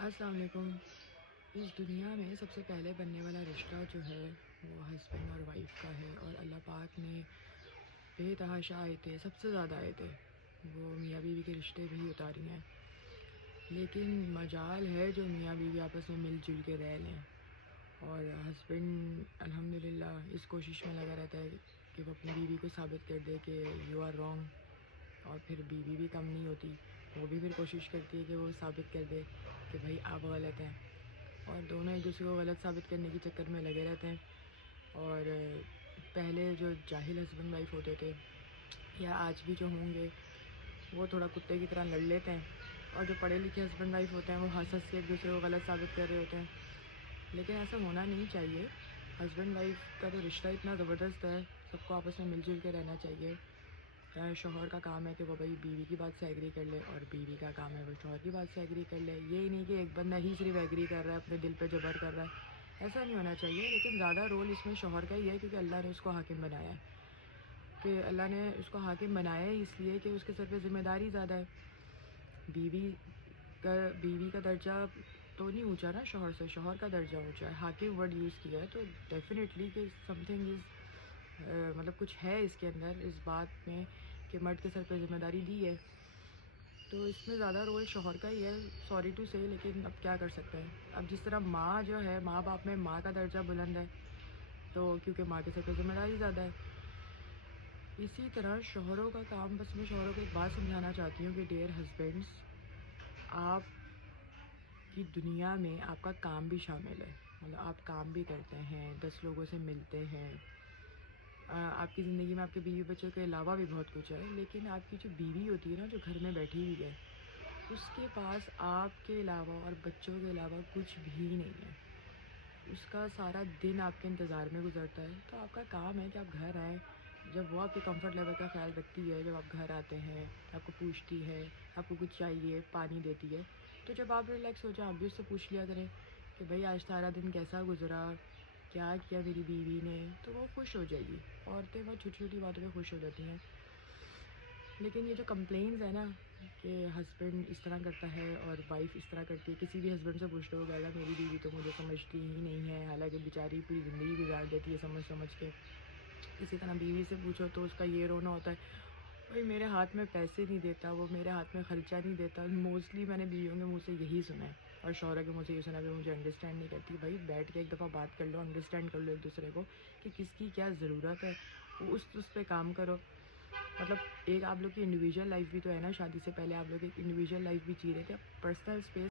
السلام علیکم۔ اس دنیا میں سب سے پہلے بننے والا رشتہ جو ہے وہ ہسبینڈ اور وائف کا ہے، اور اللہ پاک نے بے تحاشا آیتیں، سب سے زیادہ آیتیں وہ میاں بیوی کے رشتے بھی اتاری ہیں، لیکن مجال ہے جو میاں بیوی آپس میں مل جل کے رہ لیں، اور ہسبینڈ الحمدللہ اس کوشش میں لگا رہتا ہے کہ وہ اپنی بیوی کو ثابت کر دے کہ یو آر رانگ، اور پھر بیوی بھی کم نہیں ہوتی، وہ بھی پھر کوشش کرتی ہے کہ وہ ثابت کر دے کہ بھائی آپ غلط ہیں، اور دونوں ایک دوسرے کو غلط ثابت کرنے کے چکر میں لگے رہتے ہیں۔ اور پہلے جو جاہل ہسبینڈ وائف ہوتے تھے یا آج بھی جو ہوں گے، وہ تھوڑا کتے کی طرح لڑ لیتے ہیں، اور جو پڑھے لکھے ہسبینڈ وائف ہوتے ہیں وہ ہنس ہنس کے ایک دوسرے کو غلط ثابت کر رہے ہوتے ہیں، لیکن ایسا ہونا نہیں چاہیے۔ ہسبینڈ وائف کا تو رشتہ اتنا زبردست ہے، سب کو آپس میں مل جل کے رہنا چاہیے۔ شوہر کا کام ہے کہ وہ بھائی بیوی کی بات سے ایگری کر لے، اور بیوی کا کام ہے وہ شوہر کی بات سے ایگری کر لے، یہی نہیں کہ ایک بندہ ہی صرف ایگری کر رہا ہے، اپنے دل پہ جبر کر رہا ہے، ایسا نہیں ہونا چاہیے۔ لیکن زیادہ رول اس میں شوہر کا ہی ہے، کیونکہ اللہ نے اس کو حاکم بنایا ہے، کہ اللہ نے اس کو حاکم بنایا ہے اس لیے کہ اس کے سر پہ ذمہ داری زیادہ ہے۔ بیوی کا درجہ تو نہیں اونچا نا شوہر سے، شوہر کا درجہ اونچا ہے، حاکم ورڈ یوز کیا ہے، تو ڈیفینیٹلی کہ سم تھنگ از مطلب کچھ ہے اس کے اندر، اس بات میں کہ مرد کے سر پہ ذمہ داری دی ہے، تو اس میں زیادہ رول شوہر کا ہی ہے، سوری ٹو سے، لیکن اب کیا کر سکتے ہیں۔ اب جس طرح ماں جو ہے، ماں باپ میں ماں کا درجہ بلند ہے، تو کیونکہ ماں کے سر پہ ذمہ داری زیادہ ہے، اسی طرح شوہروں کا کام، بس میں شوہروں کو ایک بات سمجھانا چاہتی ہوں کہ ڈیئر ہسبینڈس، آپ کی دنیا میں آپ کا کام بھی شامل ہے، مطلب آپ کام بھی کرتے ہیں، 10 لوگوں سے ملتے ہیں، آپ کی زندگی میں آپ کے بیوی بچوں کے علاوہ بھی بہت کچھ ہے، لیکن آپ کی جو بیوی ہوتی ہے نا، جو گھر میں بیٹھی ہوئی ہے، اس کے پاس آپ کے علاوہ اور بچوں کے علاوہ کچھ بھی نہیں ہے، اس کا سارا دن آپ کے انتظار میں گزرتا ہے، تو آپ کا کام ہے کہ آپ گھر آئیں، جب وہ آپ کے کمفرٹ لیول کا خیال رکھتی ہے، جب آپ گھر آتے ہیں، آپ کو پوچھتی ہے، آپ کو کچھ چاہیے، پانی دیتی ہے، تو جب آپ ریلیکس ہو جائیں، آپ بھی اس سے پوچھ لیا کریں کہ بھائی آج سارا دن کیسا گزرا، کیا کیا میری بیوی نے، تو وہ خوش ہو جائے گی۔ عورتیں بہت چھوٹی چھوٹی باتوں پہ خوش ہو جاتی ہیں، لیکن یہ جو کمپلینز ہے نا کہ ہسبینڈ اس طرح کرتا ہے اور وائف اس طرح کرتی ہے، کسی بھی ہسبینڈ سے پوچھ لو گا میری بیوی تو مجھے سمجھتی ہی نہیں ہے، حالانکہ بیچاری پوری زندگی گزار دیتی ہے سمجھ سمجھ کے۔ اسی طرح بیوی سے پوچھو تو اس کا یہ رونا ہوتا ہے، بھائی میرے ہاتھ میں پیسے نہیں دیتا، وہ میرے ہاتھ میں خرچہ نہیں دیتا۔ موسٹلی میں نے بیویوں کے منہ سے یہی سنا ہے، اور شوہروں کے منہ سے یہ سنا کہ مجھے انڈرسٹینڈ نہیں کرتی۔ بھائی بیٹھ کے ایک دفعہ بات کر لو، انڈرسٹینڈ کر لو ایک دوسرے کو کہ کس کی کیا ضرورت ہے، اس پہ کام کرو۔ مطلب ایک آپ لوگ کی انڈیویجول لائف بھی تو ہے نا، شادی سے پہلے آپ لوگ ایک انڈیویجول لائف بھی جی رہے تھے، پرسنل اسپیس